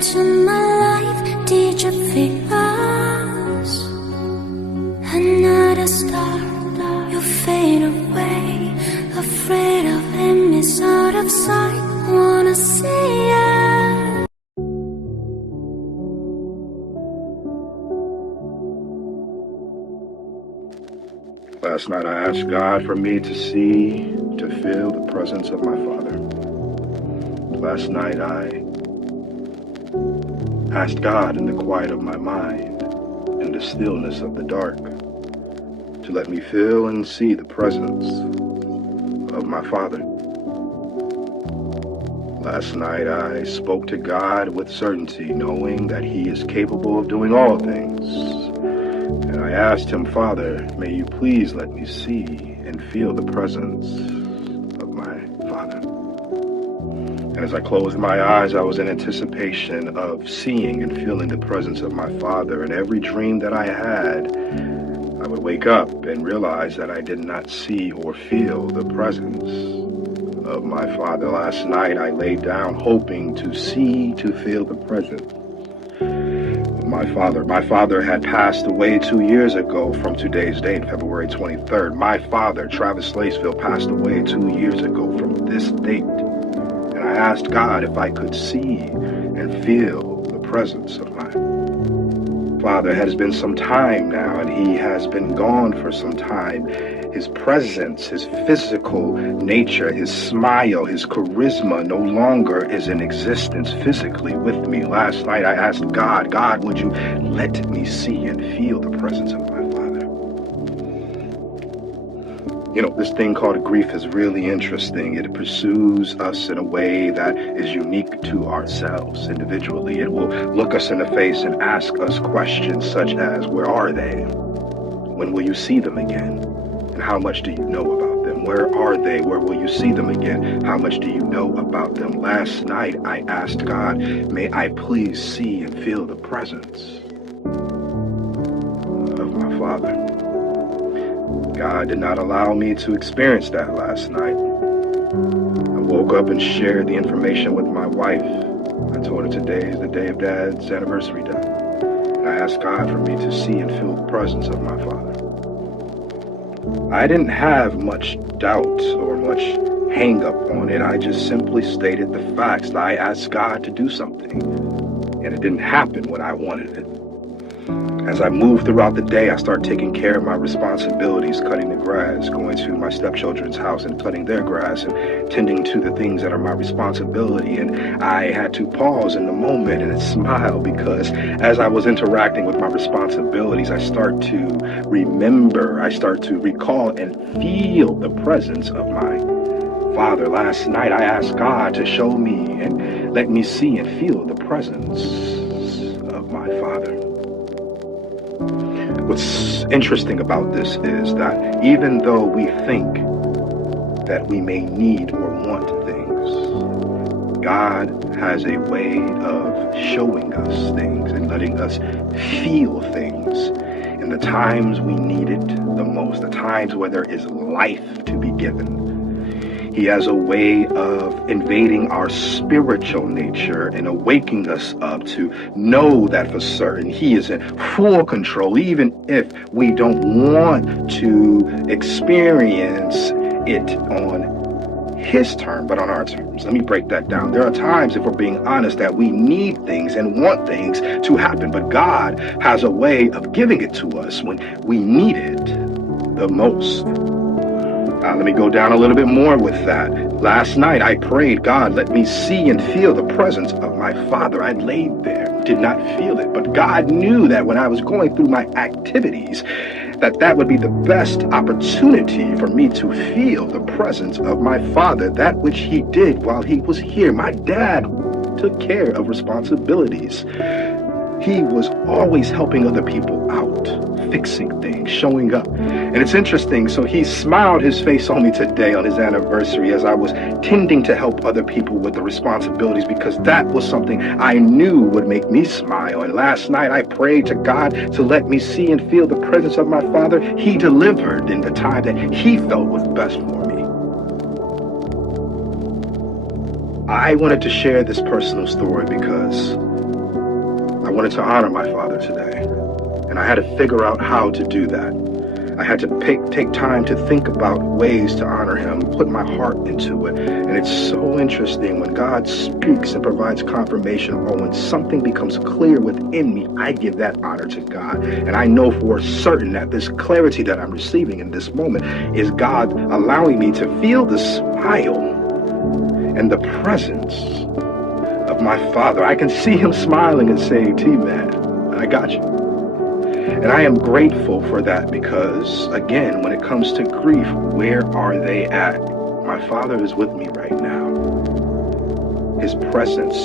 into my life, DJ Vegas. Another star, you fade away. Afraid of him is out of sight. Wanna see it. Last night I asked God for me to see, to feel the presence of my Father. Last night I asked God in the quiet of my mind, in the stillness of the dark, to let me feel and see the presence of my Father. Last night I spoke to God with certainty, knowing that He is capable of doing all things. And I asked Him, Father, may you please let me see and feel the presence of my Father. And as I closed my eyes, I was in anticipation of seeing and feeling the presence of my Father. And every dream that I had, I would wake up and realize that I did not see or feel the presence of my Father. Last night I laid down hoping to see, to feel the presence of my Father. My father had passed away 2 years ago from today's date, February 23rd. My father, Travis Lacefield, passed away 2 years ago from this date. And I asked God if I could see and feel the presence of my Father. It has been some time now, and he has been gone for some time. His presence, his physical nature, his smile, his charisma no longer is in existence physically with me. Last night I asked God, God, would you let me see and feel the presence of my Father? You know, this thing called grief is really interesting. It pursues us in a way that is unique to ourselves individually. It will look us in the face and ask us questions such as, where are they? When will you see them again? And how much do you know about them? Where are they? Where will you see them again? How much do you know about them? Last night I asked God, may I please see and feel the presence of my Father. God did not allow me to experience that last night. I woke up and shared the information with my wife. I told her today is the day of Dad's anniversary day. And I asked God for me to see and feel the presence of my Father. I didn't have much doubt or much hang up on it. I just simply stated the facts. I asked God to do something, and it didn't happen when I wanted it. As I moved throughout the day, I started taking care of my responsibilities, cutting the grass, going to my stepchildren's house and cutting their grass and tending to the things that are my responsibility. And I had to pause in the moment and smile because as I was interacting with my responsibilities, I start to remember, I start to recall and feel the presence of my Father. Last night, I asked God to show me and let me see and feel the presence of my Father. What's interesting about this is that even though we think that we may need or want things, God has a way of showing us things and letting us feel things in the times we need it the most, the times where there is life to be given. He has a way of invading our spiritual nature and awaking us up to know that for certain He is in full control, even if we don't want to experience it on His term, but on our terms. Let me break that down. There are times, if we're being honest, that we need things and want things to happen, but God has a way of giving it to us when we need it the most. Let me go down a little bit more with that. Last night I prayed, God, let me see and feel the presence of my Father. I laid there, did not feel it, but God knew that when I was going through my activities, that would be the best opportunity for me to feel the presence of my Father, that which He did while He was here. My dad took care of responsibilities. He was always helping other people out, fixing things, showing up. And it's interesting, so he smiled his face on me today on his anniversary as I was tending to help other people with the responsibilities because that was something I knew would make me smile. And last night I prayed to God to let me see and feel the presence of my Father. He delivered in the time that He felt was best for me. I wanted to share this personal story because I wanted to honor my father today, and I had to figure out how to do that. I had to take time to think about ways to honor him, put my heart into it. And it's so interesting when God speaks and provides confirmation, or when something becomes clear within me, I give that honor to God. And I know for certain that this clarity that I'm receiving in this moment is God allowing me to feel the smile and the presence of my Father. I can see him smiling and saying, T-Man, I got you. And I am grateful for that because, again, when it comes to grief, where are they at? My Father is with me right now. His presence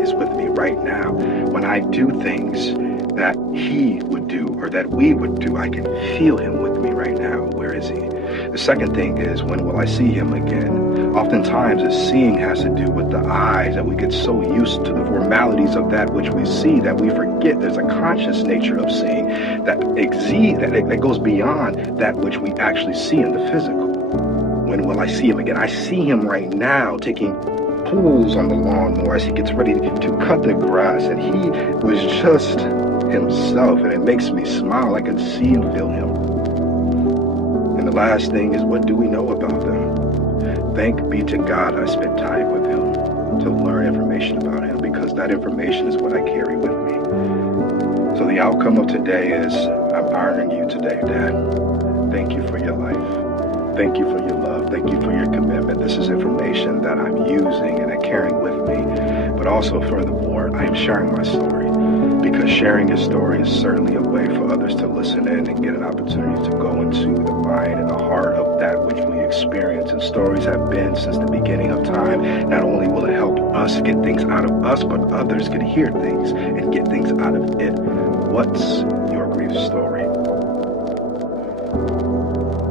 is with me right now. When I do things that he would do or that we would do, I can feel him with me right now. Where is he? The second thing is, when will I see him again? Oftentimes, seeing has to do with the eyes, and we get so used to the formalities of that which we see that we forget there's a conscious nature of seeing that goes beyond that which we actually see in the physical. When will I see him again? I see him right now taking pulls on the lawnmower as he gets ready to cut the grass, and he was just himself, and it makes me smile. I can see and feel him. And the last thing is, what do we know about them? Thank be to God I spent time with him to learn information about him, because that information is what I carry with me. So the outcome of today is, I'm honoring you today, Dad. Thank you for your life. Thank you for your love. Thank you for your commitment. This is information that I'm using and carrying with me. But also, furthermore, I am sharing my story, because sharing your story is certainly a way for others to listen in and get an opportunity to go into the mind and the heart of that which we experience. And stories have been since the beginning of time. Not only will it help us get things out of us, but others can hear things and get things out of it. What's your grief story?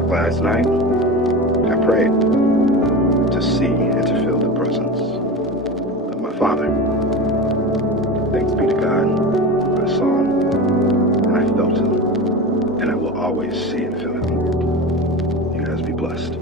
Last night, I prayed to see and to feel the presence of my Father. Thanks be to God. I saw him, and I felt him, and I will always see and feel him. You guys be blessed.